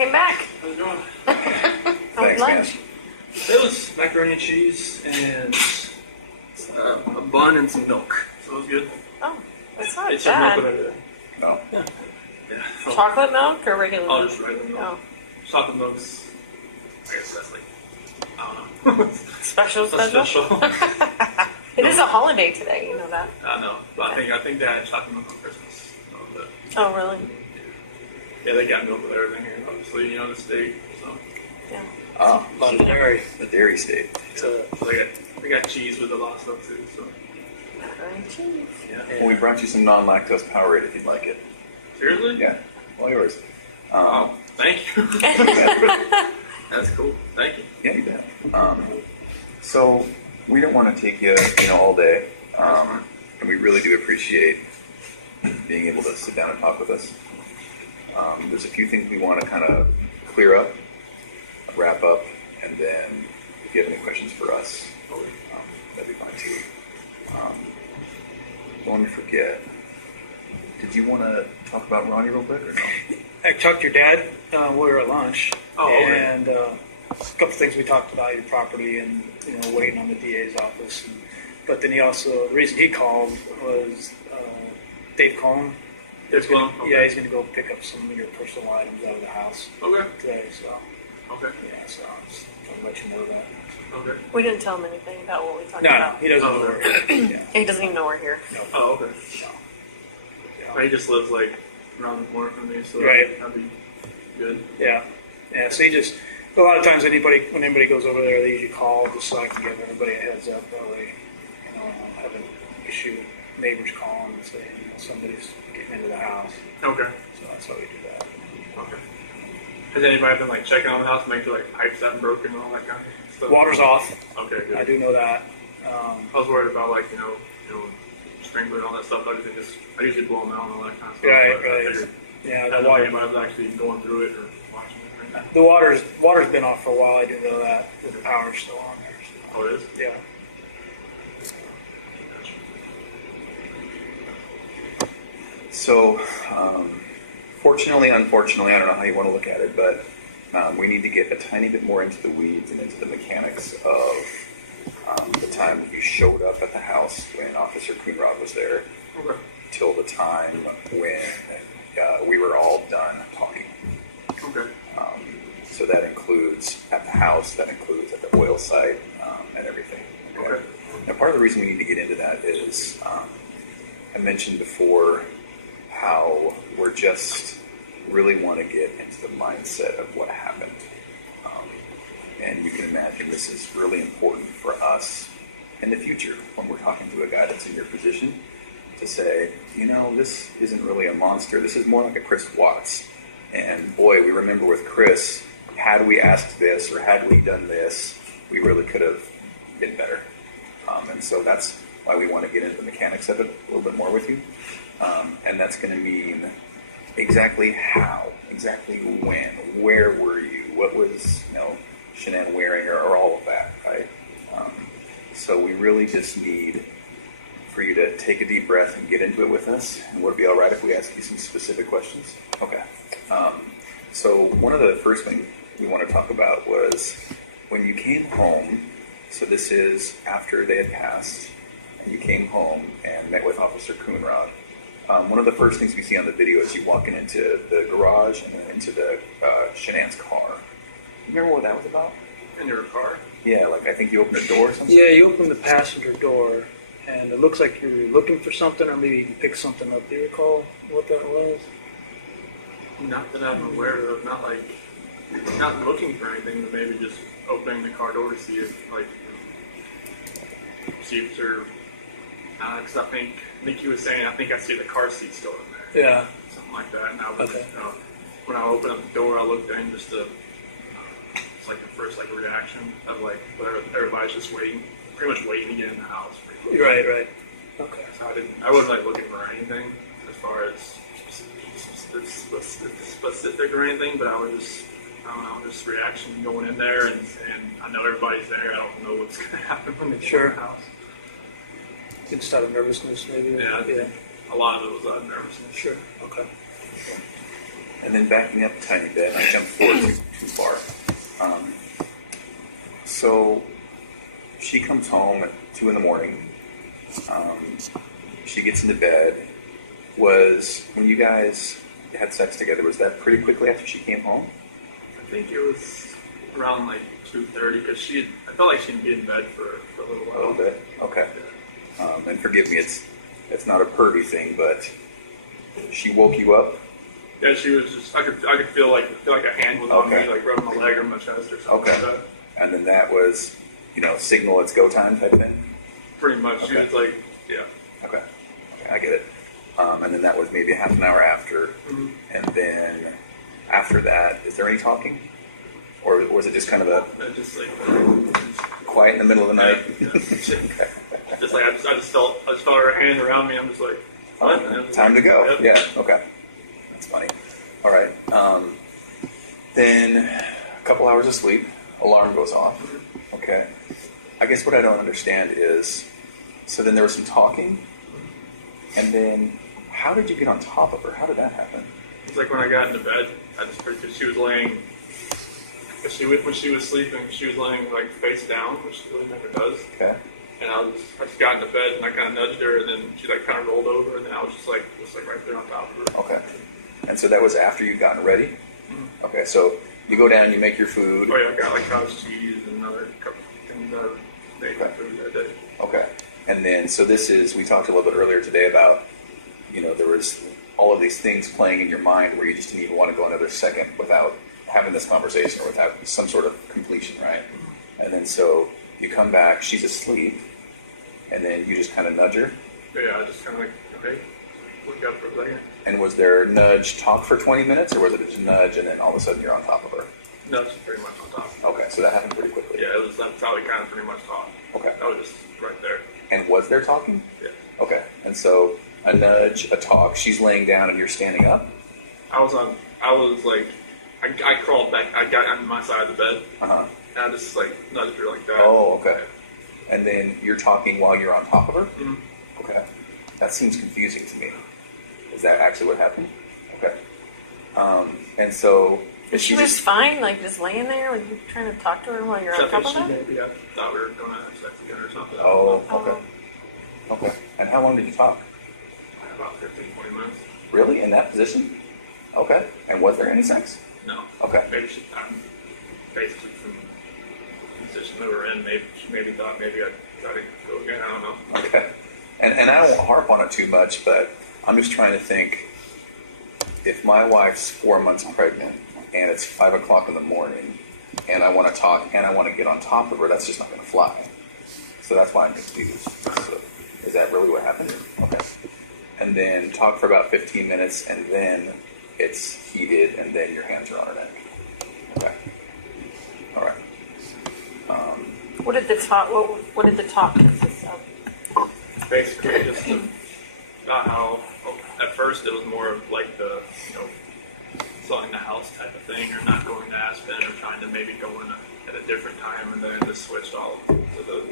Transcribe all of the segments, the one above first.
came back. How's it going? How was Thanks, lunch? It was macaroni and cheese and a bun and some milk. So it was good. Oh, that's not It's your milk bad. whatever. No. Yeah. So Chocolate milk or regular I'll milk? just regular milk. Oh, Chocolate milk's, I guess that's like, I don't know. special, It's not special. special. It is a holiday today. You know that? I know, but I think they had chocolate milk on Christmas. So, but, Oh, really? yeah, they got milk with everything here. Obviously, the state. So, Yeah. Oh, A lot of dairy. the dairy state. so they got cheese with a lot of stuff too. So, Macaroni and cheese. yeah. Well, we brought you some non-lactose Powerade if you'd like it. Seriously? Yeah, all yours. Oh, thank you. That's cool. Thank you. Yeah, you bet. So we don't want to take you, all day, and we really do appreciate being able to sit down and talk with us. There's a few things we want to kind of clear up, wrap up, and then if you have any questions for us, that'd be fine too. Don't forget. Did you want to talk about Ronnie real quick or no? I talked to your dad. We were at lunch, Oh, okay. and a couple things we talked about your property and waiting on the DA's office. But then the reason he called was Dave Cohen. It's well. Okay. Yeah, he's going to go pick up some of your personal items out of the house Okay. today. So Okay. yeah, so I just want to let you know that. Okay. We didn't tell him anything about what we talked No, about. he doesn't Oh, know where. Yeah, He doesn't even know we're here. no, Oh, okay. no. He just lives like around the corner from me, so Right. that'd be good. Yeah, yeah. So he just a lot of times when anybody goes over there, they usually call just so I can give everybody a heads up. That way, I don't have an issue. Neighbors calling and say somebody's getting into the house. Okay. So that's why we do that. Okay. Has anybody been like checking on the house, making sure like pipes haven't broken and all that kind of stuff? Water's off. Okay, good. I do know that. I was worried about like sprinkler and all that stuff. I usually blow them out and all that kind of stuff. Right, but I right. figured Yeah, I the don't know water. if anybody's actually going through it or watching it. Right? The water's been off for a while. I do know that. The power's still on there. So. Oh, it is? Yeah. So, fortunately, unfortunately, I don't know how you want to look at it, but we need to get a tiny bit more into the weeds and into the mechanics of the time that you showed up at the house when Officer Coonrod was there, Okay. till the time when we were all done talking. Okay. So that includes at the house, that includes at the oil site, and everything. Okay. Now, part of the reason we need to get into that is I mentioned before how we're just really want to get into the mindset of what happened. And you can imagine this is really important for us in the future when we're talking to a guy that's in your position to say, this isn't really a monster. This is more like a Chris Watts. And boy, we remember with Chris, had we asked this or had we done this, we really could have been better. And so that's why we want to get into the mechanics of it a little bit more with you. And that's going to mean exactly how, exactly when, where were you, what was, Shanann wearing or all of that, right? So we really just need for you to take a deep breath and get into it with us. And would it be all right if we ask you some specific questions? Okay. So one of the first things we want to talk about was when you came home, so this is after they had passed, and you came home and met with Officer Coonrod. One of the first things we see on the video is you walking into the garage and then into the Shanann's car. Remember what that was about? In your car? Yeah, like I think you opened a door or something? Yeah, you open the passenger door, and it looks like you're looking for something, or maybe you picked something up. Do you recall what that was? Not that I'm aware of. Not looking for anything, but maybe just opening the car door to see if seats or. Because I think he was saying, I think I see the car seat still in there. Yeah. Something like that. And I was, Okay. when I opened up the door, I looked in just to, it's like the first reaction of whatever, everybody's just waiting, pretty much waiting to get in the house. Pretty much. Right. Okay. So I wasn't looking for anything as far as specific or anything, but I was just reaction going in there, and I know everybody's there. I don't know what's going to happen when they get in the house. Just out of nervousness, maybe. Yeah, I think a lot of it was out of nervousness. Sure. Okay. And then backing up a tiny bit, I jumped forward too far. So she comes home at 2 in the morning. She gets into bed. Was when you guys had sex together, was that pretty quickly after she came home? I think it was around like 2:30 because I felt like she'd be in bed for a little A while. little bit. Okay. And forgive me, it's not a pervy thing, but she woke you up. Yeah, she was just. I could feel like a hand was on Okay. me, like rubbing my leg or my chest or something Okay. like that. And then that was, signal it's go time type thing? Pretty much. She Okay. was like, yeah. Okay, I get it. And then that was maybe half an hour after. Mm-hmm. And then after that, is there any talking? Or was it just kind of a And just like, quiet in the middle of the night? yeah. Just like I just felt her hand around me. I'm just like, what? And it was Time to like, go. yep. Yeah, okay. That's funny. All right. Then a couple hours of sleep, alarm goes off. Okay. I guess what I don't understand is, so then there was some talking, and then how did you get on top of her? How did that happen? It's like when I got into bed, because she was laying, when she was sleeping, she was laying like face down, which she really never does. Okay. And I just got into bed and I kind of nudged her, and then she like kind of rolled over, and then I was just like right there on top of her. Okay. And so that was after you'd gotten ready? Mm-hmm. Okay, so you go down, you make your food. Oh yeah, I got like cottage cheese and another couple things that I made Okay. food that day. Okay. And then, so we talked a little bit earlier today about, there was all of these things playing in your mind where you just didn't even want to go another second without having this conversation or without some sort of completion, right? And then so you come back, she's asleep, and then you just kind of nudge her. Yeah, I just kind of like, okay, look up for a second. And was there nudge talk for 20 minutes, or was it just nudge and then all of a sudden you're on top of her? No, she's pretty much on top. Okay, so that happened pretty quickly. Yeah, that's how we kind of pretty much talked. Okay. I was just right there. And was there talking? Yeah. Okay, and so a nudge, a talk, she's laying down and you're standing up? I was like, I crawled back, I got on my side of the bed, Uh-huh. and I just like nudged her like that. Oh, okay. And then you're talking while you're on top of her? Mhm. Okay. That seems confusing to me. Is that actually what happened? Okay. And so... And she was fine, like just laying there when you were trying to talk to her while you're on Except top that of she her? maybe I thought we were going to have sex again or something. Oh, Oh. okay. Okay. And how long did you talk? About 15, 20 minutes. Really? In that position? Okay. And was there any sex? No. Okay. Maybe I'm basically from the position that we're in. Maybe she maybe thought maybe I'd try to go again. I don't know. Okay. And I don't want to harp on it too much, but I'm just trying to think, if my wife's 4 months pregnant and it's 5 o'clock in the morning and I want to talk and I want to get on top of her, that's just not going to fly. So that's why I'm confused. So is that really what happened? Okay. And then talk for about 15 minutes and then it's heated and then your hands are on her neck. Okay. All right. What did the talk consist of? Basically, just about how at first it was more of like the selling the house type of thing, or not going to Aspen, or trying to maybe go in at a different time, and then it just switched all to the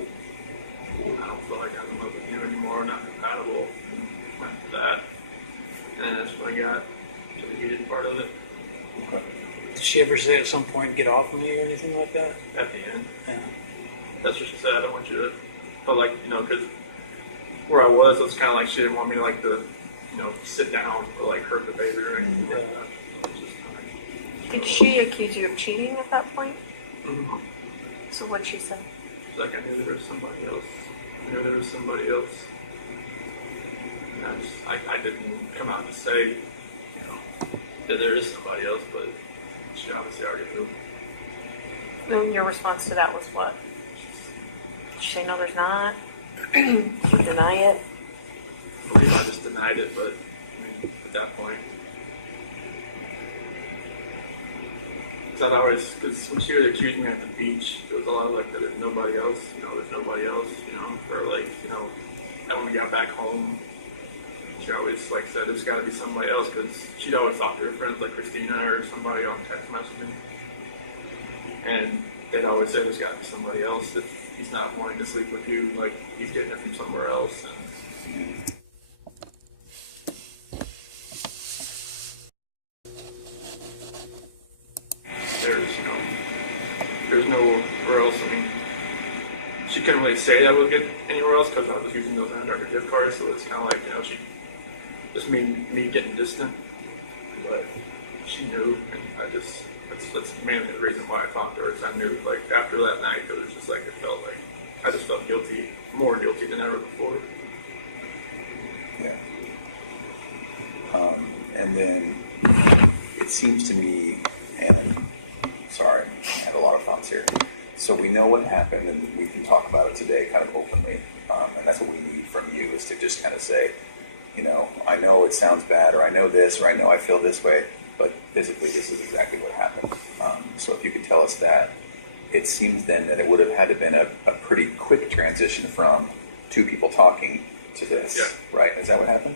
I don't feel like I'm in love with you anymore, not compatible. And went to that, and that's when I got to the heated part of it Okay. Did she ever say at some point, get off of me or anything like that? at the end. Yeah. That's what she said. I don't want you to feel like, because where I was, it was kind of like she didn't want me to like sit down or like hurt the baby or anything like that. So it's just Did she accuse you of cheating at that point? Mhm. So what'd she say? It's like I knew there was somebody else. I knew there was somebody else. And I didn't come out to say, that there is somebody else, but she obviously already knew. And your response to that was what? Did she say no, there's not? Did you deny it? I believe I just denied it, but at that point. Because when she would accuse me at the beach, there was a lot of like, there's nobody else, there's nobody else, or like, and when we got back home, she always like said there's got to be somebody else, because she'd always talk to her friends like Christina or somebody on text messaging, and they'd always say there's got to be somebody else. If he's not wanting to sleep with you, like he's getting it from somewhere else. And there's nowhere else. I mean, she couldn't really say I would get anywhere else because I was using those $900 gift cards. So it's kind of like, you know, she just me getting distant, but she knew, and that's mainly the reason why I talked to her. Is I knew, like, after that night, it was just like it felt like I just felt guilty, more guilty than ever before. Yeah. And then it seems to me, and sorry, I had a lot of thoughts here. So we know what happened, and we can talk about it today kind of openly. And that's what we need from you, is to just kind of say, you know, I know it sounds bad, or I know this, or I know I feel this way, but physically this is exactly what happened. So if you could tell us that, it seems then that it would have had to been a pretty quick transition from two people talking to this, Yeah. right? Is that what happened?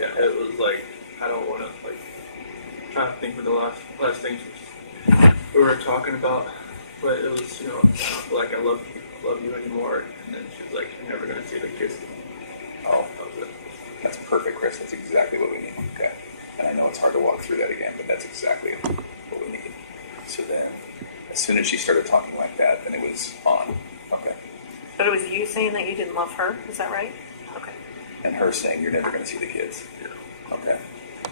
Yeah, it was like, I don't want to, like, trying to think of the last things we were talking about, but it was, you know, I don't feel like I love you anymore, and then she was like, you're never going to see the kiss. Oh, That was it. that's perfect, Chris. That's exactly what we need. Okay. And I know it's hard to walk through that again, but that's exactly what we need. So then, as soon as she started talking like that, then it was on. Okay. But it was you saying that you didn't love her. Is that right? Okay. And her saying, you're never going to see the kids. Yeah. Okay.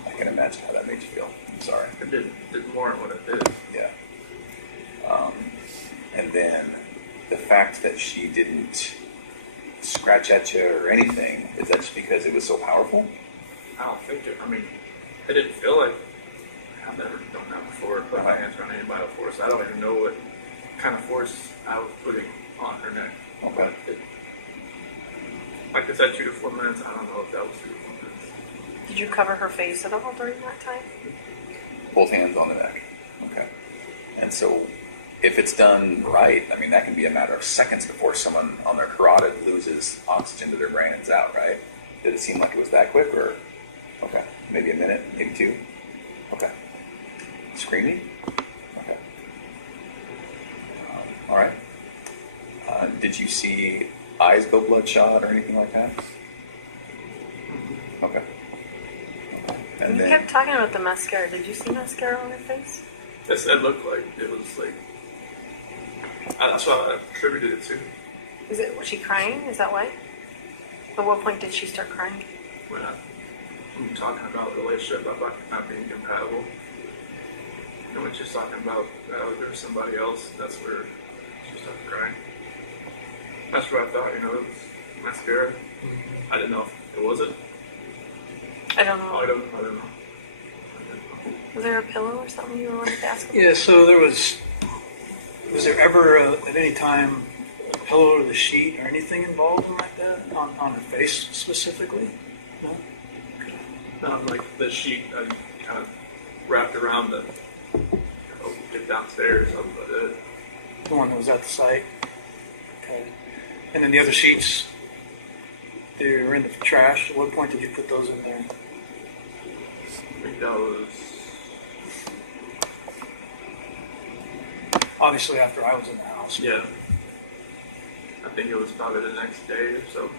I can imagine how that made you feel. I'm sorry. It didn't warrant what it did. Yeah. And then the fact that she didn't scratch at you or anything, is that just because it was so powerful? I don't think it, I mean, it didn't feel like, I've never done that before, put my hands around anybody before, so I don't even know what kind of force I was putting on her neck. Okay. But like I said, 2 to 4 minutes, I don't know if that was 2 to 4 minutes. Did you cover her face at all during that time? Both hands on the neck. Okay. And so if it's done right, I mean, that can be a matter of seconds before someone on their carotid loses oxygen to their brain and it's out, right? Did it seem like it was that quick, or? Okay. Maybe a minute, maybe 2? Okay. Screaming? Okay. All right. Did you see eyes go bloodshot or anything like that? Okay. And You then, kept talking about the mascara. Did you see mascara on her face? Yes, it looked like it was like, that's what I attributed it to. Was she crying? Is that why? At what point did she start crying? When I'm talking about the relationship, about not being compatible. And when she's talking about there's somebody else, that's where she started crying. That's what I thought, you know, it was mascara. I didn't know if it was it. I don't know. I don't know. Was there a pillow or something you wanted to ask about? Yeah, so was there ever at any time a pillow or the sheet or anything involved in like that on her face specifically? No? Not like the sheet I kind of wrapped around the, get downstairs, something like that. The one that was at the site? Okay. And then the other sheets, they were in the trash. At what point did you put those in there? I think that was, Obviously after I was in the house. yeah. I think it was probably the next day or so.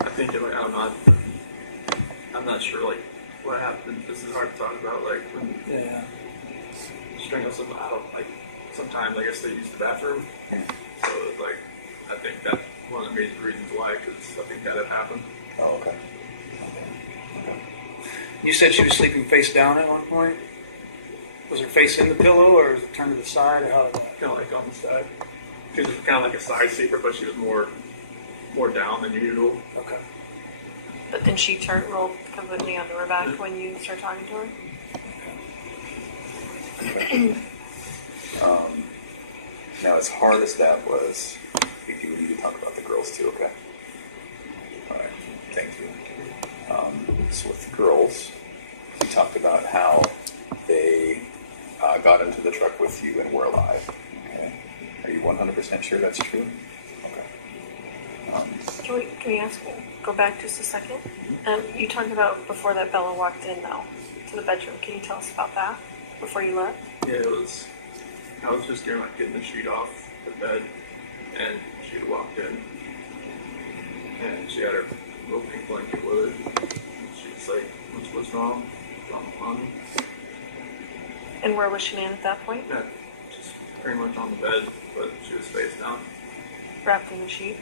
I think it, I don't know. I'm not sure, like, what happened. This is hard to talk about, like, when Yeah. strangle someone out, like, sometimes I guess they use the bathroom. So, it's like, I think that's one of the major reasons why, because I think that had happened. oh, okay. You said she was sleeping face down at one point? Was her face in the pillow or was it turned to the side, or how did that? Kind of like on the side. She was kind of like a side sleeper, but she was more down than usual. Okay. But then she rolled completely onto her back when you started talking to her? Now, as hard as that was, we do need to talk about the girls too, okay? All right, thank you. So with the girls, we talked about how they got into the truck with you and were alive. Okay, are you 100% sure that's true? Okay. Can we go back just a second? You talked about before that Bella walked in, though, to the bedroom. Can you tell us about that before you left? Yeah, I was just getting the sheet off the bed, and she had walked in, and she had her little pink blanket with her. And she's like, what's wrong? Mommy? And where was Shanann at that point? Yeah, just pretty much on the bed, but she was face down. Wrapped in the sheet.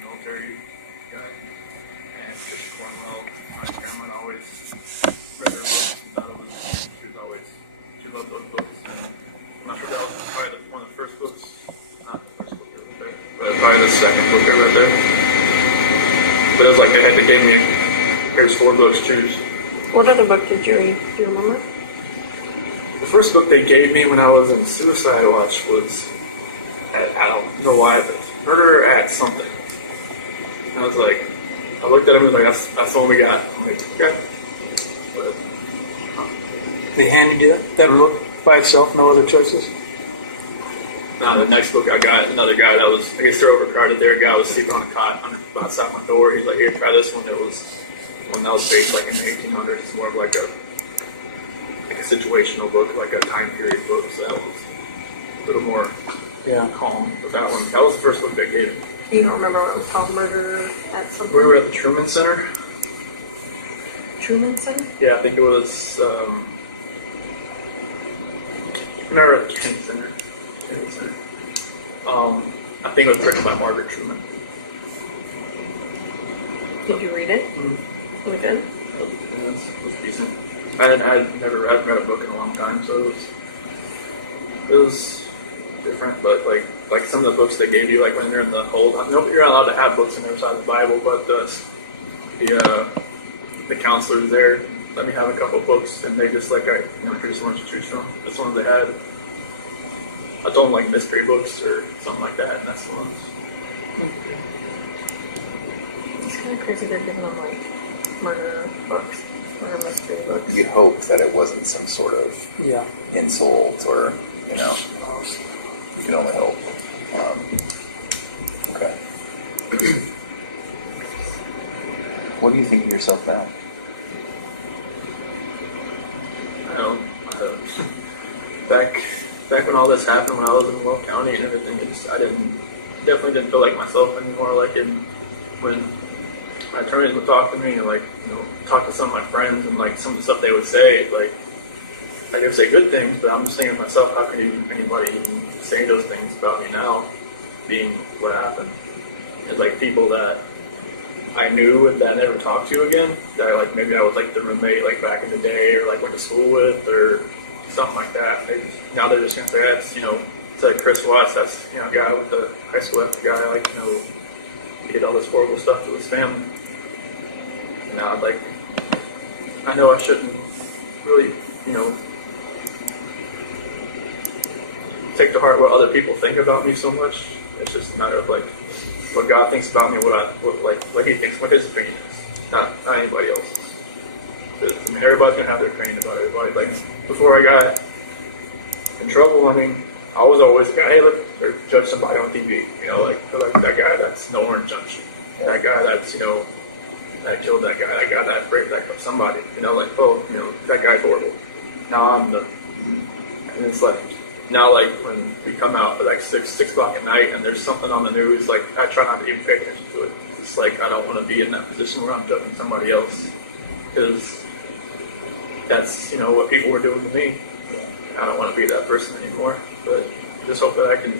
Military guy, and just Cornwell. My grandma always read her books. Thought it was, she loved those books. I'm not sure that was probably one of the first books, not the first book I read there, but probably the second book I read there. But it was like they gave me, here's 4 books, choose. What other book did you read? Do you remember? The first book they gave me when I was in Suicide Watch was, I don't know why, but Murder at Something. And I was like, I looked at him and was like, that's the one we got. I'm like, okay. But, They handed you that book by itself, no other choices? the next book I got, another guy that was, I guess they're overcrowded there, a guy was sleeping on a cot outside my door. He's like, here, try this one. It was one that was based like in the 1800s. It's more of like a situational book, like a time period book. So that was a little more calm. But that was the first book they gave me. You don't remember what it was called? Murder at Something? We were at the Truman Center. Truman Center? Yeah, I think it was, never at the Truman Center. I think it was written by Margaret Truman. Did you read it? Mm-hmm. We did? It was decent. I hadn't read a book in a long time, so it was different. But like some of the books they gave you, like when you're in the hold, I know you're not allowed to have books in there besides the Bible, but the counselors there let me have a couple books, and they just here's one to choose from. That's the ones they had. I told them like mystery books or something like that, and that's the ones. It's kind of crazy they're giving them like murder books, murder mystery books. You hope that it wasn't some sort of insult or, you can only hope. Okay. What do you think of yourself now? I don't. Back when all this happened, when I was in Will County and everything, I definitely didn't feel like myself anymore. Like when my attorneys would talk to me and talk to some of my friends and like some of the stuff they would say, like I would say good things, but I'm just thinking to myself, how can anybody even say those things about me now, being what happened? It's like people that I knew that I never talked to again, that maybe I was like the roommate like back in the day or like went to school with or something like that. Now they're just gonna say that's it's like Chris Watts, that's a guy with the high school after guy, he did all this horrible stuff to his family. And now I know I shouldn't really take to heart what other people think about me so much. It's just a matter of what God thinks about me, what He thinks, what His opinion is, not anybody else's. Everybody's gonna have their opinion about everybody. Before I got in trouble, I was always the guy, hey, look, or judge somebody on TV, that guy that's no orange judge, that guy that's that killed that guy that raped somebody, that guy's horrible. Now and it's now when we come out at 6 o'clock at night and there's something on the news, I try not to even pay attention to it. It's I don't want to be in that position where I'm judging somebody else, because that's what people were doing to me. I don't want to be that person anymore, but I just hope that I can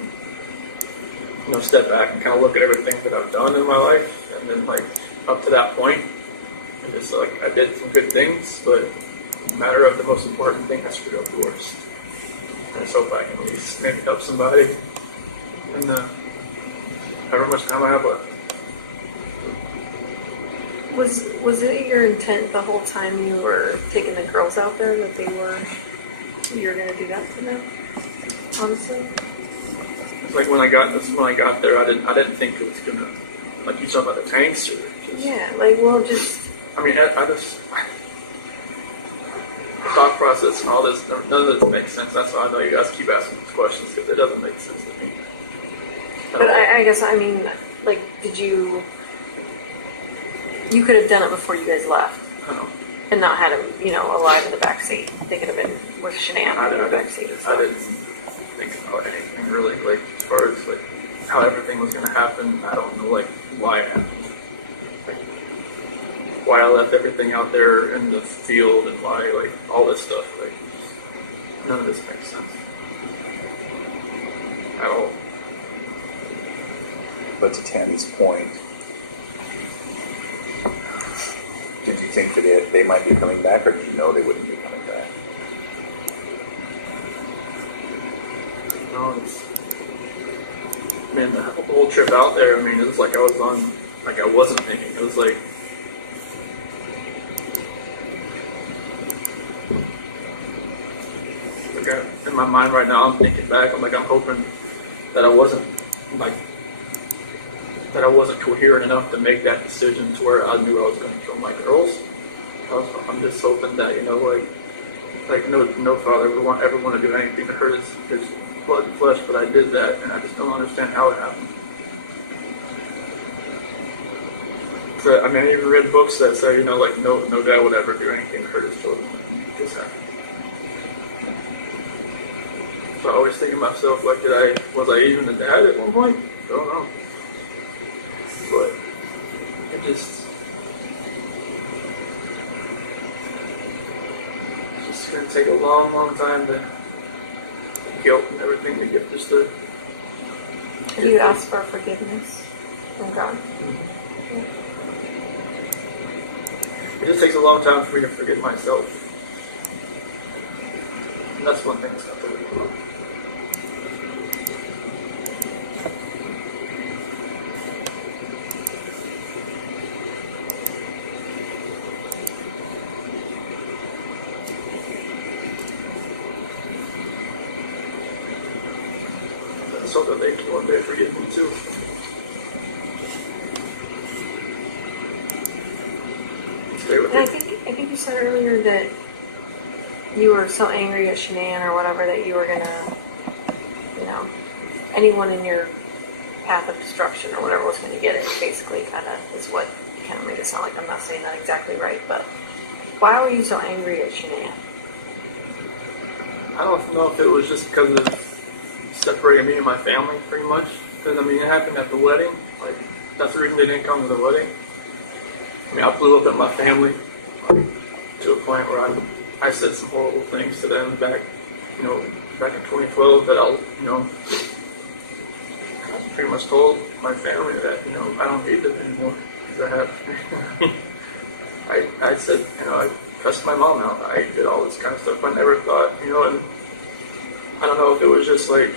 step back and kind of look at everything that I've done in my life, and then up to that point, and just I did some good things, but no matter of the most important thing, I screwed up the worst. I just hope I can at least maybe help somebody in however much time I have left. Was it your intent the whole time you were taking the girls out there that you were going to do that to them? Honestly, When I got there, I didn't think it was gonna you talk about the tanks or just, I just the thought process and all this, none of this makes sense. That's why I know you guys keep asking these questions, because it doesn't make sense to me. But I guess did you could have done it before you guys left. I know. and not had him, alive in the back seat. They could have been with Shanann in the back seat. I didn't think about anything really, like as far as like how everything was gonna happen. I don't know like why it happened, like why I left everything out there in the field and why like all this stuff. Like none of this makes sense at all. But to Tammy's point, did you think that they might be coming back, or did you know they wouldn't be coming back? No, man, the whole trip out there, I mean, it was like I wasn't thinking. It was like, in my mind right now, I'm thinking back, I'm hoping that I wasn't coherent enough to make that decision to where I knew I was going to kill my girls. I'm just hoping that, no father would ever want to do anything to hurt his blood and flesh, but I did that, and I just don't understand how it happened. So, I mean, I even read books that say, no dad would ever do anything to hurt his children. It just happened. So I always think to myself, like, was I even a dad at one point? I don't know. But it just, it's just going to take a long, long time to guilt and everything to get just to. Have you asked for forgiveness from God? It just takes a long time for me to forgive myself. And that's one thing that's got to leave alone. So that they can one day forgive me too. Stay with And I me. think you said earlier that you were so angry at Shanann or whatever that you were gonna, anyone in your path of destruction or whatever was gonna get it. Basically, kind of is what kind of made it sound like. I'm not saying that exactly right, but why were you so angry at Shanann? I don't know if it was just because of separating me and my family, pretty much. Because, I mean, it happened at the wedding. Like, that's the reason they didn't come to the wedding. I mean, I blew up at my family, like, to a point where I said some horrible things to them back in 2012 that I pretty much told my family that, I don't need them anymore. Because I said, I cussed my mom out. I did all this kind of stuff. I never thought, and I don't know if it was just like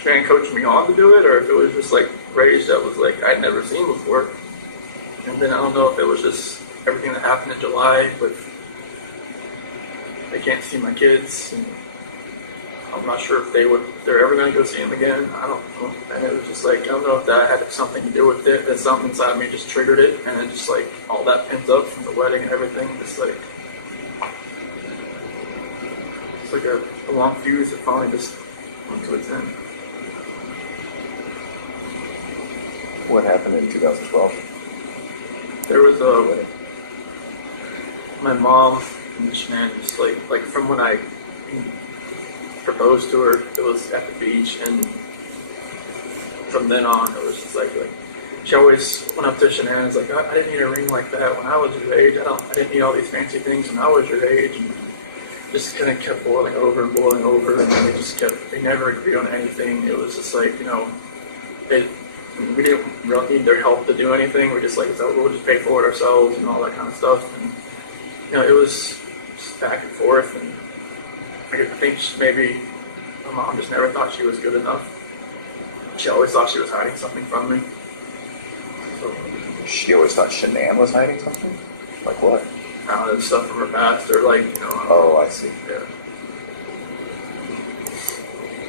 trying to coach me on to do it, or if it was just like rage that was like I'd never seen before. And then I don't know if it was just everything that happened in July, but I can't see my kids, and I'm not sure if they're ever going to go see them again. I don't know. And it was just like, I don't know if that had something to do with it, that something inside me just triggered it, and then just like all that pent up from the wedding and everything, just like, it's like a long fuse that finally just went to its end. What happened in 2012? There was my mom and Shanann, just like from when I proposed to her, it was at the beach, and from then on, it was just like she always went up to Shanann and was like, I didn't need a ring like that when I was your age. I didn't need all these fancy things when I was your age, and just kind of kept boiling over, and then they never agreed on anything. It was just like, we didn't really need their help to do anything. We just we'll just pay for it ourselves and all that kind of stuff. And it was just back and forth. And I think maybe my mom just never thought she was good enough. She always thought she was hiding something from me. So She always thought Shanann was hiding something? Like what? I don't know, stuff from her past, or Oh, I see. yeah.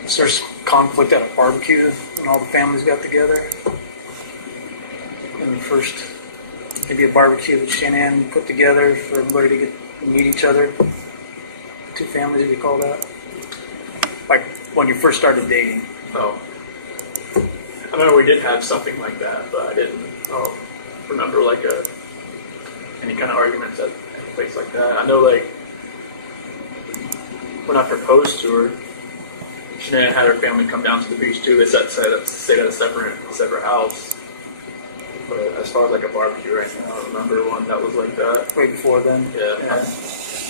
So there's conflict at a barbecue when all the families got together. And the first, maybe a barbecue that Shanann put together for everybody to get to meet each other. Two families, if you call that. Like when you first started dating. Oh. I remember we did have something like that, but I didn't remember any kind of arguments at a place like that. that. I know, like, when I proposed to her, Shanann had her family come down to the beach too. They stayed at a separate house. But as far as like a barbecue or anything, I don't remember one that was like that. Way before then. Yeah.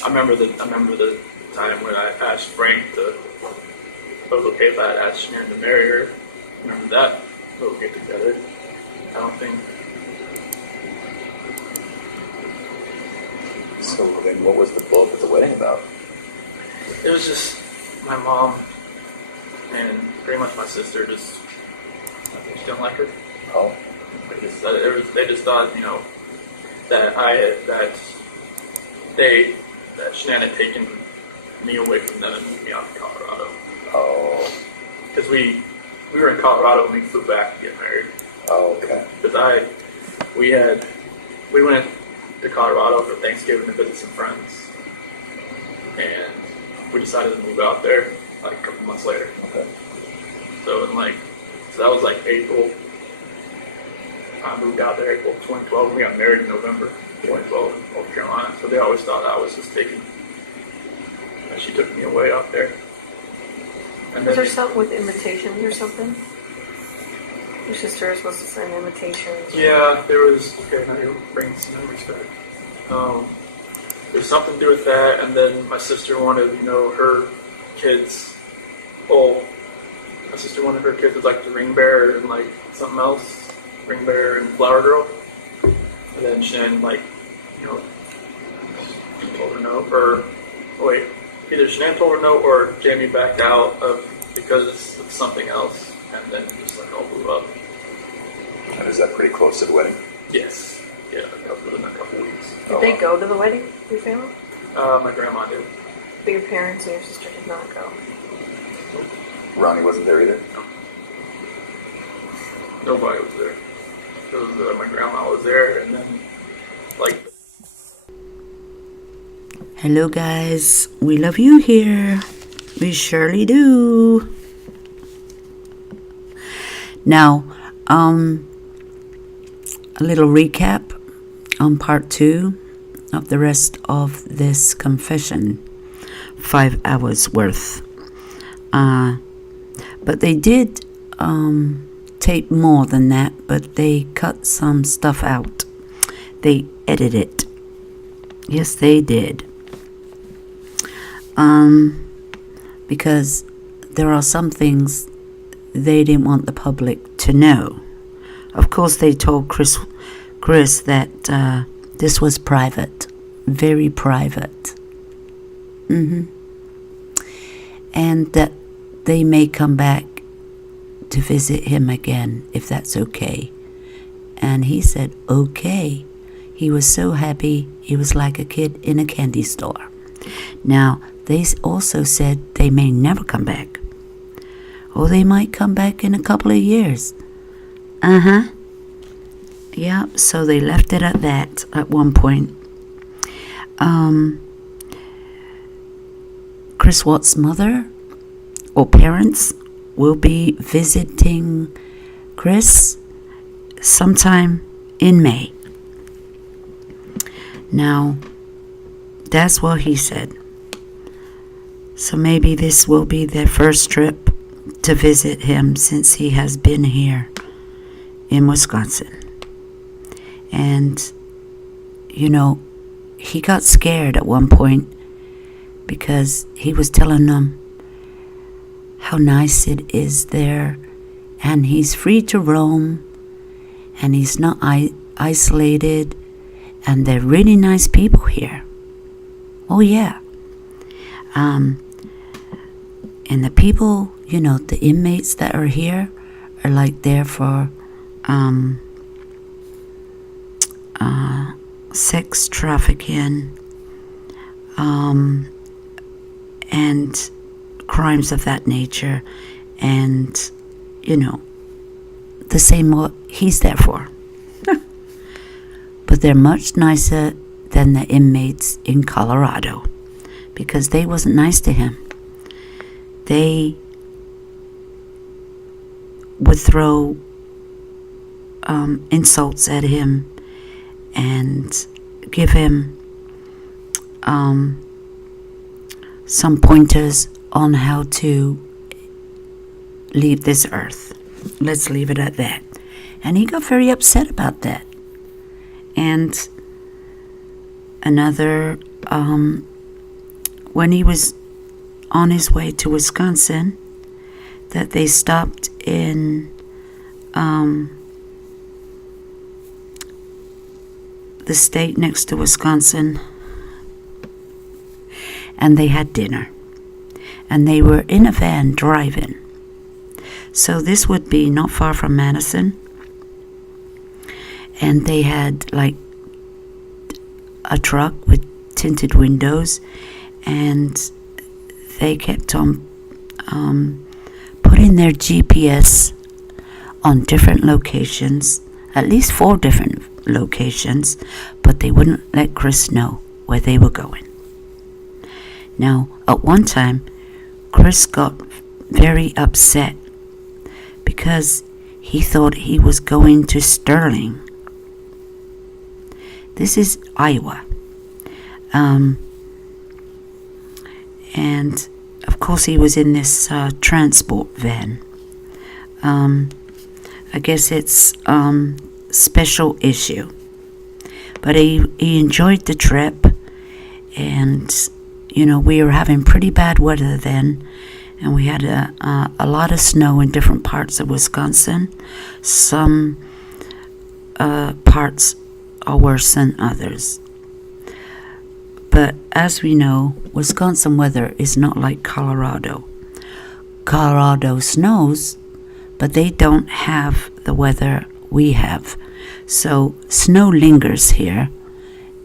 I remember the time when I asked Frank to. It was okay if I had asked Shanann to marry her. Remember that little get together? I don't think. So then, what was the bulk of the wedding about? It was just my mom and pretty much my sister. Just I think she didn't like her. Oh, They just thought, you know, that that Shanann had taken me away from them and moved me out to Colorado. oh, Because we were in Colorado when we flew back to get married. oh, okay. Because we went to Colorado for Thanksgiving to visit some friends, and we decided to move out there like a couple months later. Okay. So that was like April. I moved out there April 2012, and we got married in November 2012 in North Carolina. So they always thought I was just taking. And she took me away out there. And Was then there something with invitations or something? Your sister is supposed to send invitations. yeah, there was. Okay, now you're bringing some memories back. There's something to do with that, and then my sister wanted, you know, her kids. Well, my sister wanted her kids with like the ring bearer and like something else, ring bearer and flower girl. And then Shanann, like, you know, told her no, or wait, either Shanann told her no or Jamie backed out of because of something else, and then just like all blew up. And is that pretty close to the wedding? Yes, yeah, within a couple weeks. Did they go to the wedding, your family? My grandma did. But your parents and your sister did not go. Ronnie wasn't there either. Nobody was there. It was, my grandma was there, and then like. Hello guys, we love you here. We surely do. Now, a little recap on part 2 of the rest of this confession. 5 hours worth. But they did tape more than that, but they cut some stuff out. They edited it. Yes, they did. Because there are some things they didn't want the public to know. Of course, they told Chris that this was private, very private. And that they may come back to visit him again, if that's okay. And he said, okay. He was so happy, he was like a kid in a candy store. Now, they also said they may never come back. Or they might come back in a couple of years. Yeah, so they left it at that at one point. Chris Watts' mother or parents will be visiting Chris sometime in May. Now, that's what he said. So maybe this will be their first trip to visit him since he has been here in Wisconsin. And, you know, he got scared at one point because he was telling them how nice it is there, and he's free to roam, and he's not isolated, and they're really nice people here. Oh yeah. And the people, you know, the inmates that are here are like there for sex trafficking and crimes of that nature, and, you know, the same what he's there for. But they're much nicer than the inmates in Colorado, because they wasn't nice to him. They would throw insults at him and give him some pointers on how to leave this earth. Let's leave it at that. And he got very upset about that. And another, when he was on his way to Wisconsin, that they stopped in the state next to Wisconsin, and they had dinner. And they were in a van driving. So this would be not far from Madison. And they had like a truck with tinted windows, and they kept on putting their GPS on different locations, at least 4 different locations, but they wouldn't let Chris know where they were going. Now, at one time, Chris got very upset because he thought he was going to Sterling. This is Iowa. And of course he was in this transport van. I guess it's special issue. But he enjoyed the trip, and we were having pretty bad weather then, and we had a lot of snow in different parts of Wisconsin. Some parts are worse than others. But as we know, Wisconsin weather is not like Colorado. Colorado snows, but they don't have the weather we have. So snow lingers here,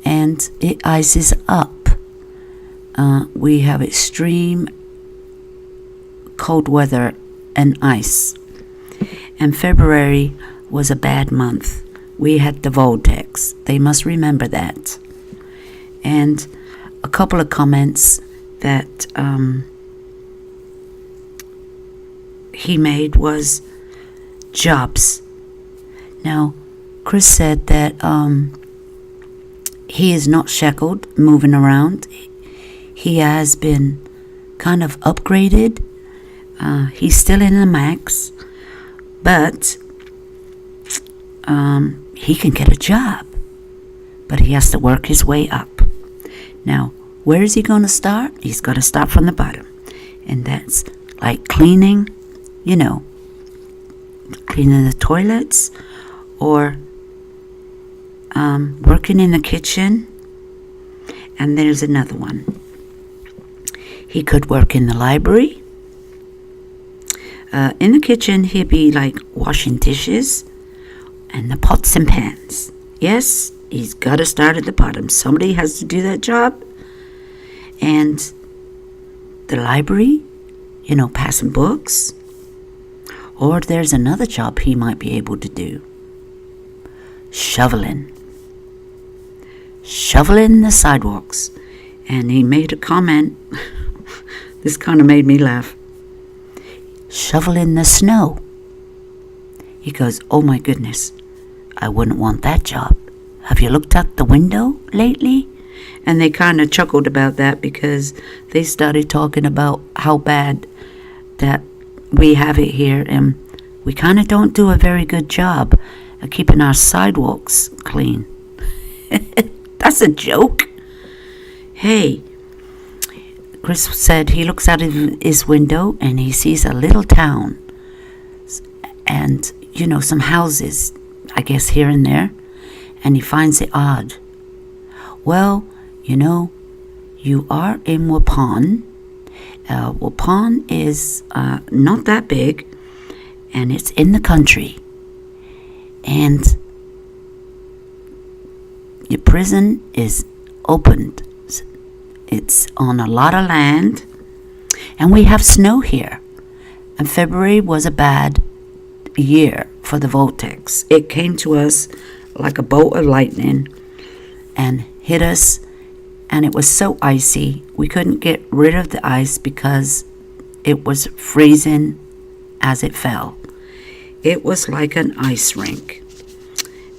and it ices up. We have extreme cold weather and ice. And February was a bad month. We had the vortex. They must remember that. And a couple of comments that he made was jobs. Now, Chris said that he is not shackled, moving around. He has been kind of upgraded. He's still in the max, but he can get a job. But he has to work his way up. Now, where is he going to start? He's got to start from the bottom. And that's like cleaning, cleaning the toilets, or working in the kitchen. And there's another one. He could work in the library. In the kitchen, he'd be like washing dishes and the pots and pans. Yes, he's got to start at the bottom. Somebody has to do that job. And the library, passing books. Or there's another job he might be able to do. Shoveling the sidewalks. And he made a comment. This kind of made me laugh. Shoveling the snow. He goes, oh my goodness, I wouldn't want that job. Have you looked out the window lately? And they kind of chuckled about that because they started talking about how bad that we have it here, and we kind of don't do a very good job of keeping our sidewalks clean. That's a joke. Hey, Chris said he looks out of his window and he sees a little town and, some houses, I guess, here and there, and he finds it odd. Well, you are in Waupun. Waupun is not that big, and it's in the country. And your prison is opened. It's on a lot of land, and we have snow here. And February was a bad year for the vortex. It came to us like a bolt of lightning and hit us, and it was so icy. We couldn't get rid of the ice because it was freezing as it fell. It was like an ice rink.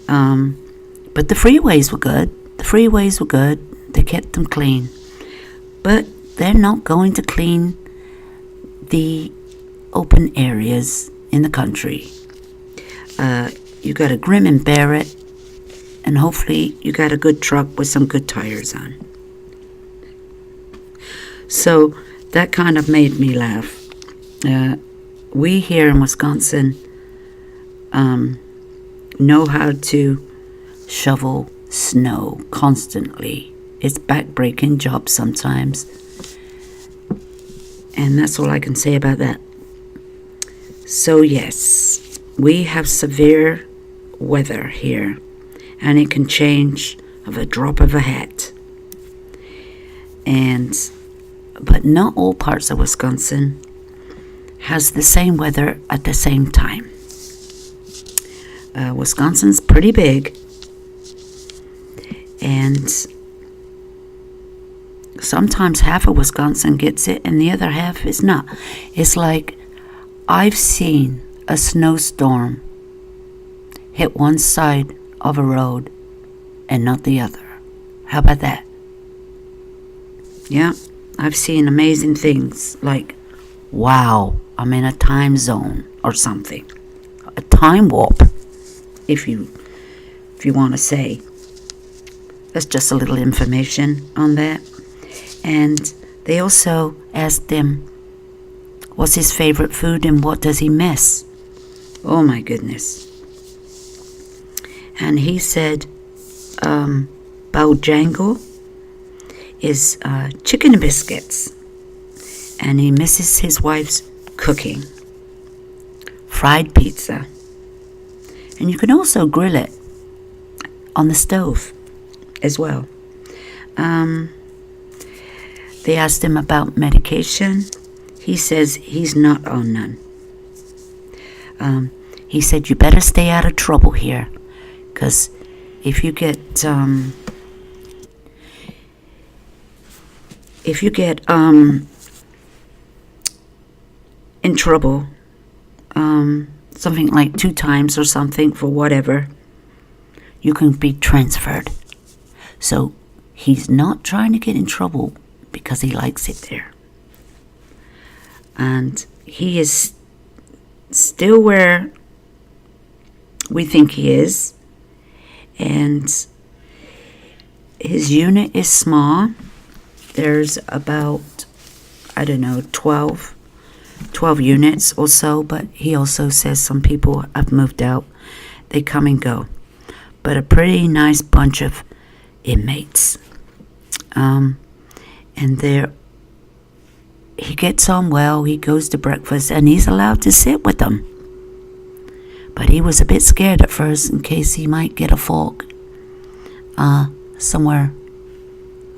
But the freeways were good. They kept them clean. But they're not going to clean the open areas in the country. You got to grin and bear it, and hopefully you got a good truck with some good tires on. So that kind of made me laugh. We here in Wisconsin know how to shovel snow constantly. It's back-breaking job sometimes. And that's all I can say about that. So yes, we have severe weather here, and it can change of a drop of a hat. But not all parts of Wisconsin has the same weather at the same time. Wisconsin's pretty big, and sometimes half of Wisconsin gets it and the other half is not. It's like I've seen a snowstorm hit one side of a road and not the other. How about that? Yeah, I've seen amazing things like, wow, I'm in a time zone or something. A time warp, if you want to say. That's just a little information on that. And they also asked him, what's his favorite food and what does he miss? Oh my goodness. And he said, Bojangles is chicken and biscuits. And he misses his wife's cooking. Fried pizza. And you can also grill it on the stove as well. They asked him about medication. He says he's not on none. He said, you better stay out of trouble here, because if you get in trouble, something like 2 times or something for whatever, you can be transferred. So he's not trying to get in trouble because he likes it there. And he is still where we think he is. And his unit is small. There's about, 12 units or so. But he also says some people have moved out. They come and go. But a pretty nice bunch of inmates. And he gets on well, he goes to breakfast, and he's allowed to sit with them. But he was a bit scared at first in case he might get a fork somewhere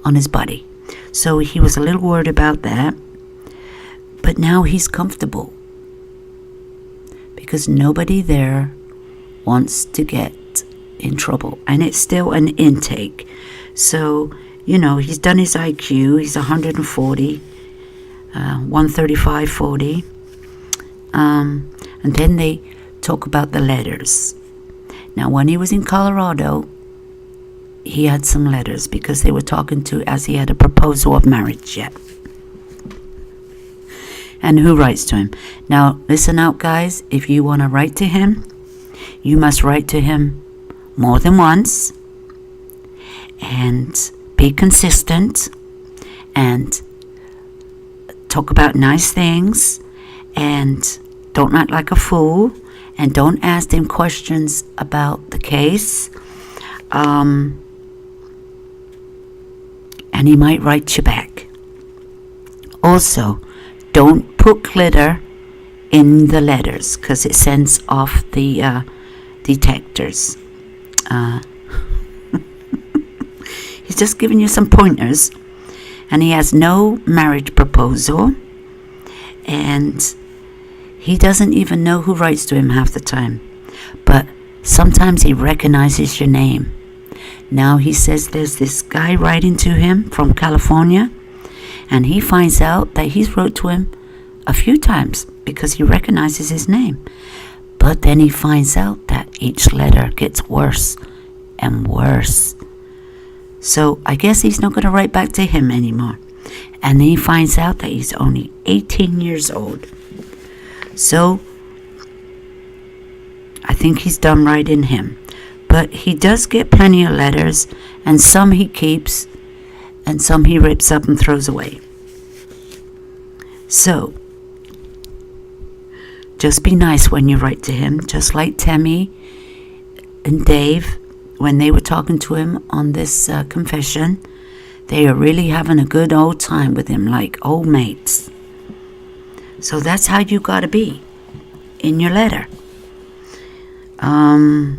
on his body. So he was a little worried about that. But now he's comfortable, because nobody there wants to get in trouble. And it's still an intake. So, he's done his IQ. He's 140, 135/40. And then they talk about the letters. Now, when he was in Colorado, he had some letters because they were talking to, as he had a proposal of marriage yet. And who writes to him? Now, listen out, guys. If you want to write to him, you must write to him more than once. And be consistent. And talk about nice things. And don't act like a fool. And don't ask them questions about the case. And he might write you back. Also, don't put glitter in the letters, because it sends off the detectors. He's just giving you some pointers. And he has no marriage proposal. And he doesn't even know who writes to him half the time. But sometimes he recognizes your name. Now he says there's this guy writing to him from California. And he finds out that he's wrote to him a few times because he recognizes his name. But then he finds out that each letter gets worse and worse. So I guess he's not going to write back to him anymore. And he finds out that he's only 18 years old. So, I think he's done right in him. But he does get plenty of letters, and some he keeps, and some he rips up and throws away. So, just be nice when you write to him, just like Tammy and Dave, when they were talking to him on this confession. They are really having a good old time with him, like old mates. So that's how you gotta be in your letter. And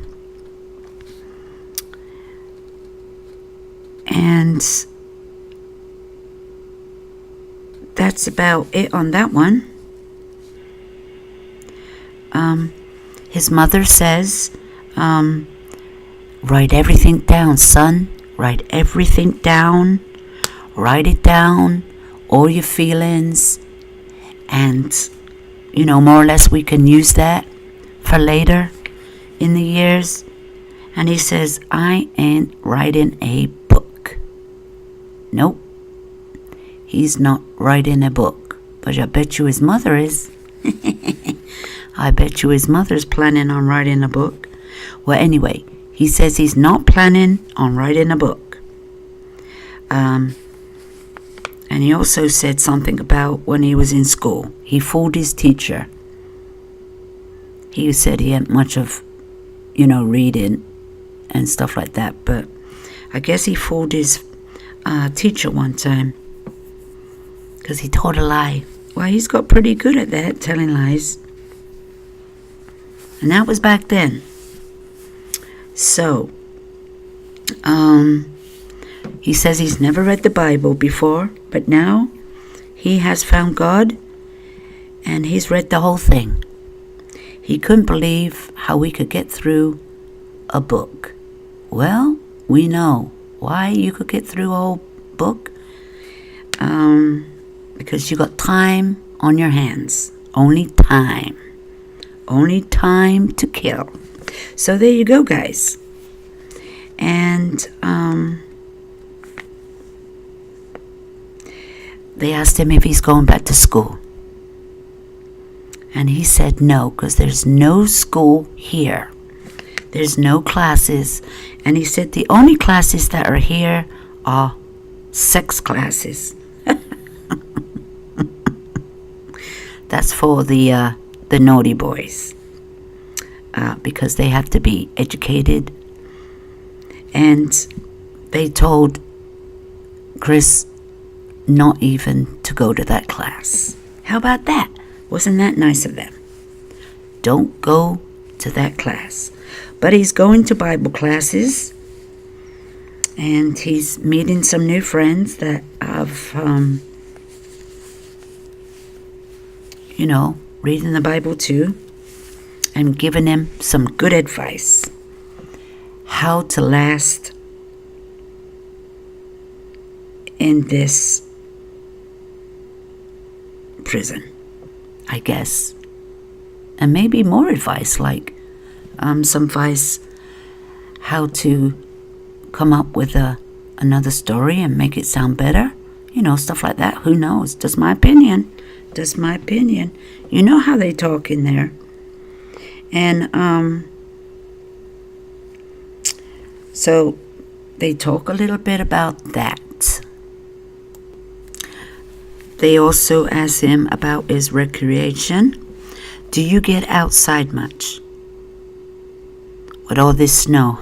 that's about it on that one. His mother says, write everything down, son. Write everything down. Write it down. All your feelings. And, more or less we can use that for later in the years. And he says, I ain't writing a book. Nope. He's not writing a book. But I bet you his mother is. I bet you his mother's planning on writing a book. Well, anyway, he says he's not planning on writing a book. And he also said something about when he was in school. He fooled his teacher. He said he hadn't much of, reading and stuff like that. But I guess he fooled his teacher one time. Because he told a lie. Well, he's got pretty good at that, telling lies. And that was back then. So, he says he's never read the Bible before, but now he has found God and he's read the whole thing. He couldn't believe how we could get through a book. Well, we know why you could get through a whole book. Because you got time on your hands. Only time. Only time to kill. So there you go, guys. And they asked him if he's going back to school. And he said no, because there's no school here. There's no classes. And he said the only classes that are here are sex classes. That's for the naughty boys. Because they have to be educated. And they told Chris not even to go to that class. How about that? Wasn't that nice of them? Don't go to that class. But he's going to Bible classes. And he's meeting some new friends that have, reading the Bible too. And giving him some good advice. How to last in this prison, I guess. And maybe more advice, like some advice how to come up with another story and make it sound better. Stuff like that. Who knows? Just my opinion. Just my opinion. You know how they talk in there. And so they talk a little bit about that. They also ask him about his recreation. Do you get outside much? With all this snow.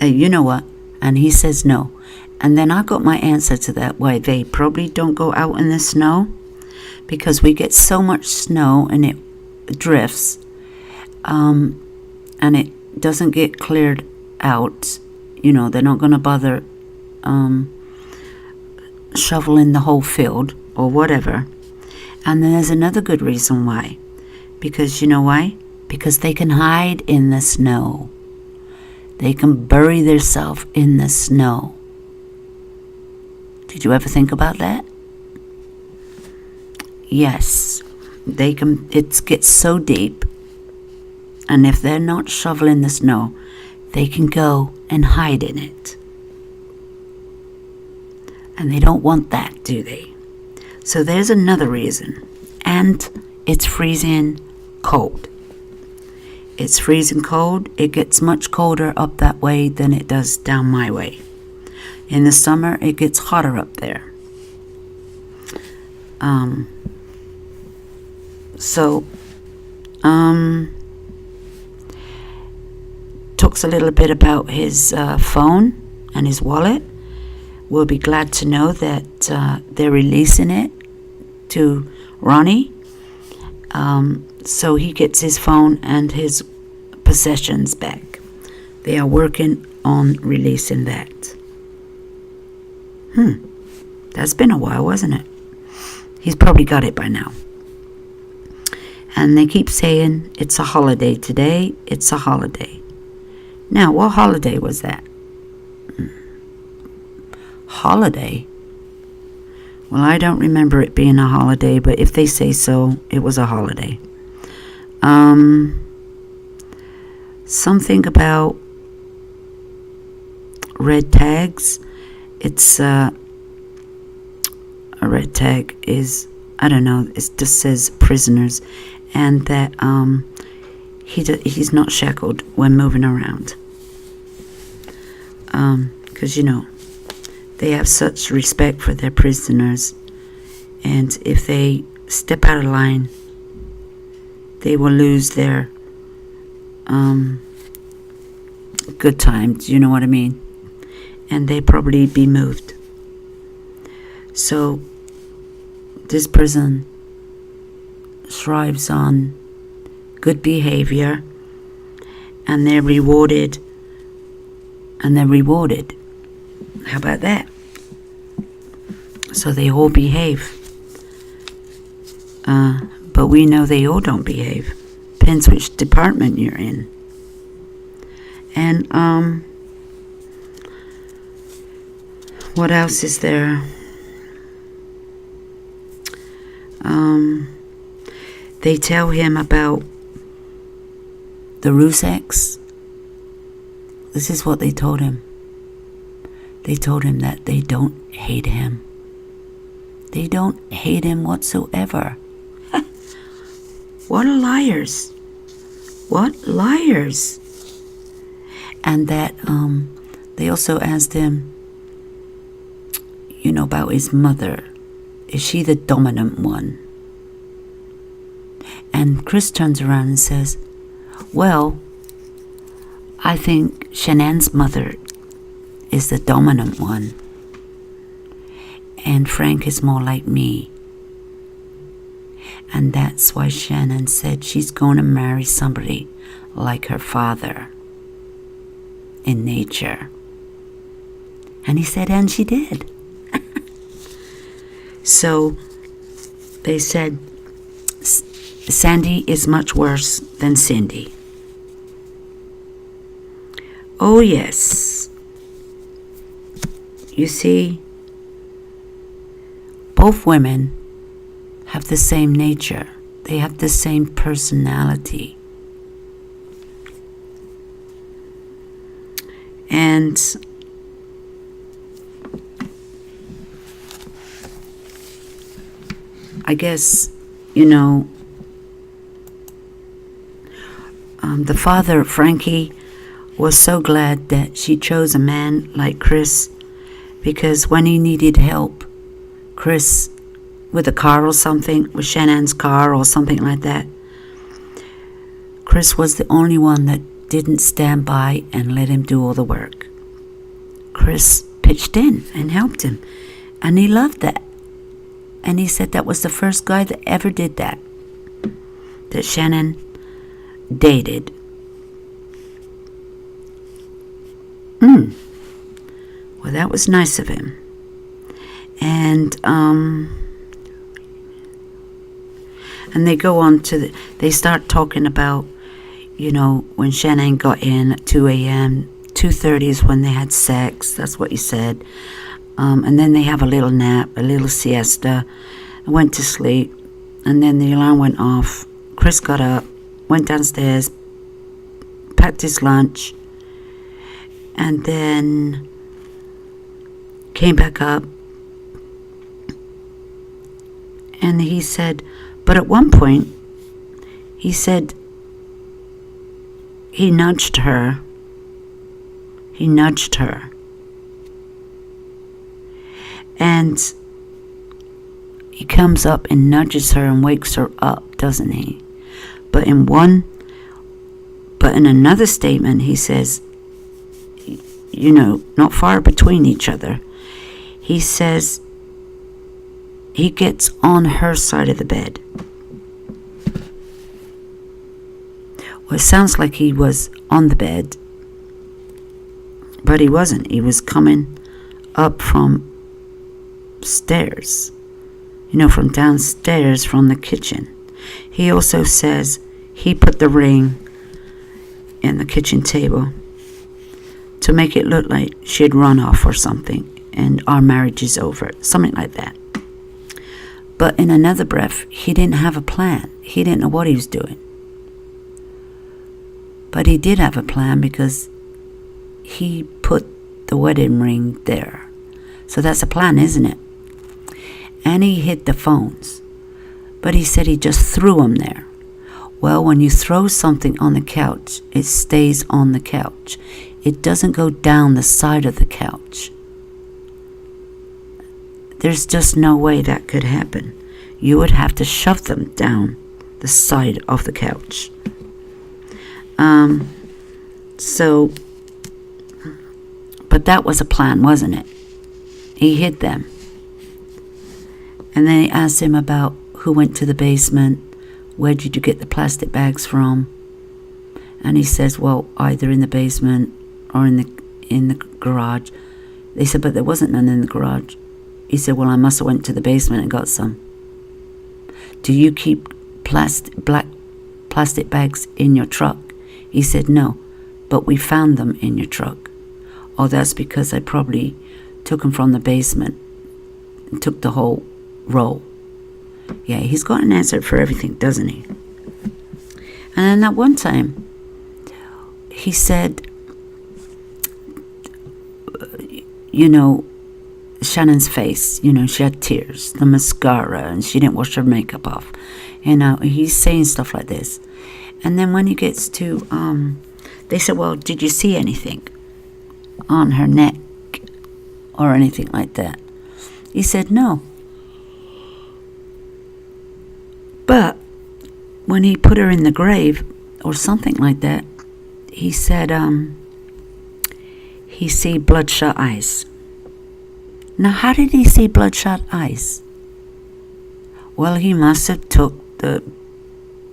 You know what? And he says no. And then I got my answer to that. Why they probably don't go out in the snow. Because we get so much snow and it drifts. And it doesn't get cleared out. They're not going to bother shoveling the whole field or whatever. And then there's another good reason why. Because you know why? Because they can hide in the snow. They can bury themselves in the snow. Did you ever think about that? Yes. They can. It gets so deep. And if they're not shoveling the snow, they can go and hide in it. And they don't want that, do they? So there's another reason. And it's freezing cold. It's freezing cold. It gets much colder up that way than it does down my way. In the summer, it gets hotter up there. Talks a little bit about his phone and his wallet. We'll be glad to know that they're releasing it to Ronnie. So he gets his phone and his possessions back. They are working on releasing that. That's been a while, wasn't it? He's probably got it by now. And they keep saying, it's a holiday today, it's a holiday. Now, what holiday was that? Holiday? Well, I don't remember it being a holiday, but if they say so, it was a holiday. Something about red tags. It's a red tag is, I don't know, it just says prisoners, and that he's not shackled when moving around. Because, you know, they have such respect for their prisoners, and if they step out of line, they will lose their good times, you know what I mean? And they probably be moved. So this prison thrives on good behavior, and they're rewarded. How about that? So they all behave. But we know they all don't behave. Depends which department you're in. And what else is there? They tell him about the Ruseks. This is what they told him. They told him that they don't hate him. They don't hate him whatsoever. What liars. What liars. And that they also asked him, you know, about his mother. Is she the dominant one? And Chris turns around and says, well, I think Shannon's mother is the dominant one. And Frank is more like me. And that's why Shannon said she's going to marry somebody like her father in nature. And he said, and she did. So they said, Sandy is much worse than Cindy. Oh, yes. You see, both women have the same nature. They have the same personality. And I guess, you know, the father, Frankie, was so glad that she chose a man like Chris, because when he needed help, Chris, with a car or something, with Shannon's car or something like that, Chris was the only one that didn't stand by and let him do all the work. Chris pitched in and helped him, and he loved that. And he said that was the first guy that ever did that Shannon dated. Well, that was nice of him. And they go on to they start talking about, you know, when Shannon got in at 2 a.m., 2:30 is when they had sex. That's what he said. And then they have a little nap, a little siesta, went to sleep, and then the alarm went off. Chris got up, went downstairs, packed his lunch, and then came back up And he said, but at one point, he said he nudged her. He nudged her. And he comes up and nudges her and wakes her up, doesn't he? But in another statement, he says, not far between each other, he says he gets on her side of the bed. Well, it sounds like he was on the bed, but he wasn't. He was coming up from stairs, from downstairs from the kitchen. He also says he put the ring in the kitchen table to make it look like she had run off or something and our marriage is over, something like that. But in another breath, he didn't have a plan. He didn't know what he was doing. But he did have a plan because he put the wedding ring there. So that's a plan, isn't it? And he hid the phones. But he said he just threw them there. Well, when you throw something on the couch, it stays on the couch. It doesn't go down the side of the couch. There's just no way that could happen. You would have to shove them down the side of the couch. But that was a plan, wasn't it? He hid them. And then he asked him about who went to the basement. Where did you get the plastic bags from? And he says, well, either in the basement or in the garage. They said, but there wasn't none in the garage. He said, well, I must have went to the basement and got some. Do you keep black plastic bags in your truck? He said, no, but we found them in your truck. Oh, that's because I probably took them from the basement and took the whole roll. Yeah, he's got an answer for everything, doesn't he? And then that one time, he said, Shannon's face, she had tears, the mascara, and she didn't wash her makeup off. He's saying stuff like this. And then when he gets to, they said, well, did you see anything on her neck or anything like that? He said, no. But when he put her in the grave or something like that, he said, he see bloodshot eyes. Now, how did he see bloodshot eyes? Well, he must have took the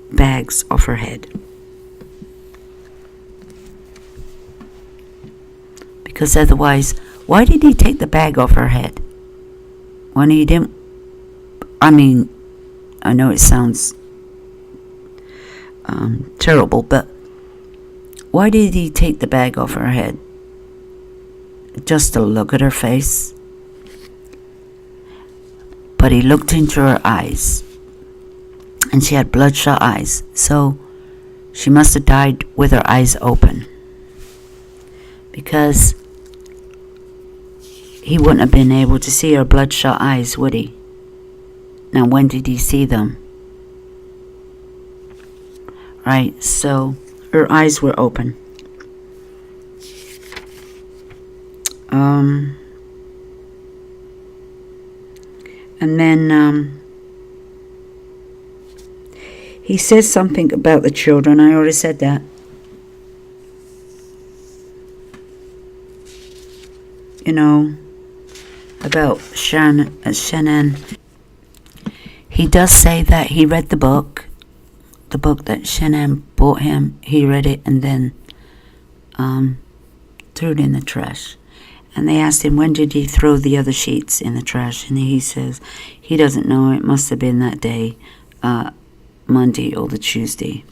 bags off her head. Because otherwise, why did he take the bag off her head? When he didn't, I know it sounds terrible, but why did he take the bag off her head? Just to look at her face? But he looked into her eyes, and she had bloodshot eyes, so she must have died with her eyes open, because he wouldn't have been able to see her bloodshot eyes, would he? Now, when did he see them? Right, so her eyes were open. And then he says something about the children. I already said that. About Shannon. He does say that he read the book that Shannon bought him. He read it and then threw it in the trash. And they asked him, when did he throw the other sheets in the trash? And he says he doesn't know. It must have been that day, Monday or the Tuesday.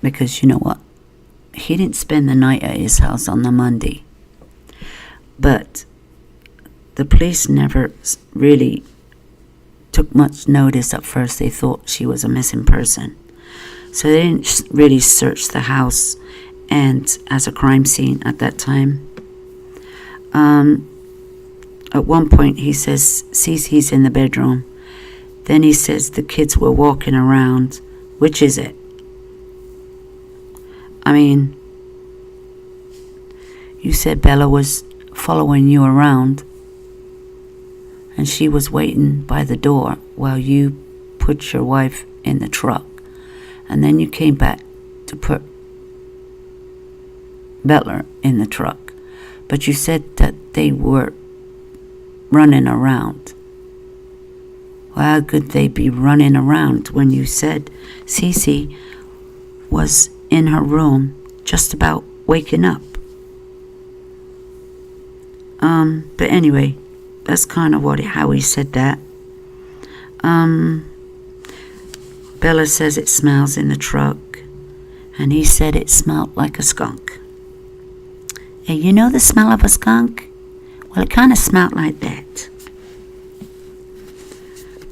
Because you know what? He didn't spend the night at his house on the Monday. But the police never really took much notice at first. They thought she was a missing person. So they didn't really search the house and as a crime scene at that time. at one point he says Cece's in the bedroom. Then he says the kids were walking around. Which is it? I mean, you said Bella was following you around and she was waiting by the door while you put your wife in the truck. And then you came back to put Butler in the truck. But you said that they were running around. Well, how could they be running around when you said Cece was in her room just about waking up? But anyway, that's kind of how he said that. Bella says it smells in the truck, and he said it smelled like a skunk. Hey, you know the smell of a skunk? Well, it kind of smelled like that.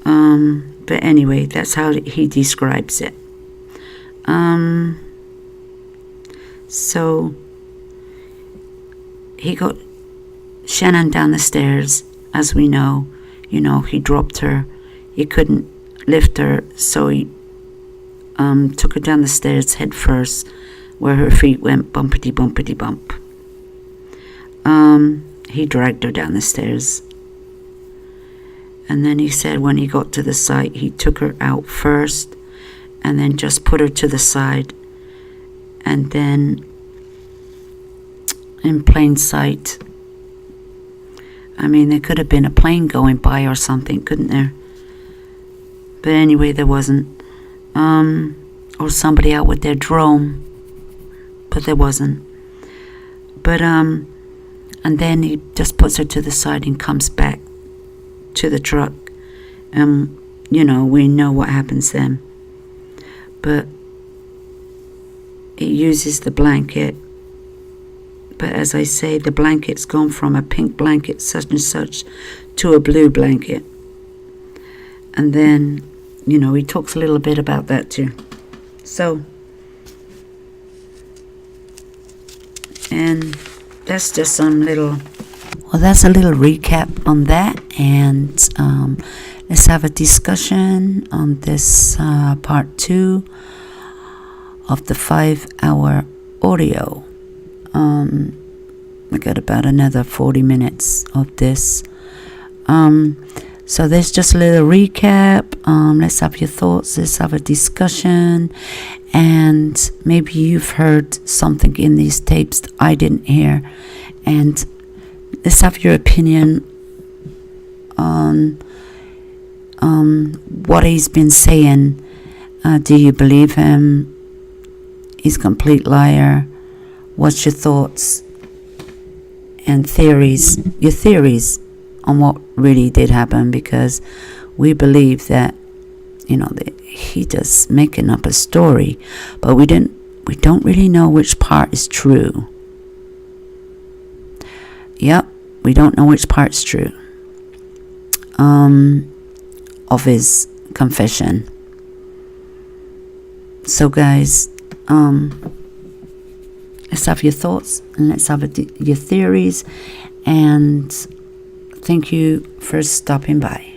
But anyway, that's how he describes it. So he got Shannon down the stairs, as we know. You know, he dropped her. He couldn't lift her, so he took her down the stairs head first, where her feet went bumpity bumpity bump. He dragged her down the stairs. And then he said when he got to the site, he took her out first and then just put her to the side. And then in plain sight, I mean, there could have been a plane going by or something, couldn't there? But anyway, there wasn't. Or somebody out with their drone, but there wasn't. But, and then he just puts her to the side and comes back to the truck. You know, we know what happens then. But he uses the blanket. But as I say, the blanket's gone from a pink blanket such and such to a blue blanket. And then, you know, he talks a little bit about that too. So, and that's just some little, well, that's a little recap on that. And let's have a discussion on this part 2 of the 5-hour audio. We got about another 40 minutes of this. So there's just a little recap. Let's have your thoughts. Let's have a discussion. And maybe you've heard something in these tapes that I didn't hear. And let's have your opinion on what he's been saying. Do you believe him? He's a complete liar. What's your thoughts and theories? Your theories on what really did happen, because we believe that, you know, he just making up a story, but we don't really know which part is true. Yep, we don't know which part's true of his confession. So guys, let's have your thoughts and let's have your theories, and thank you for stopping by.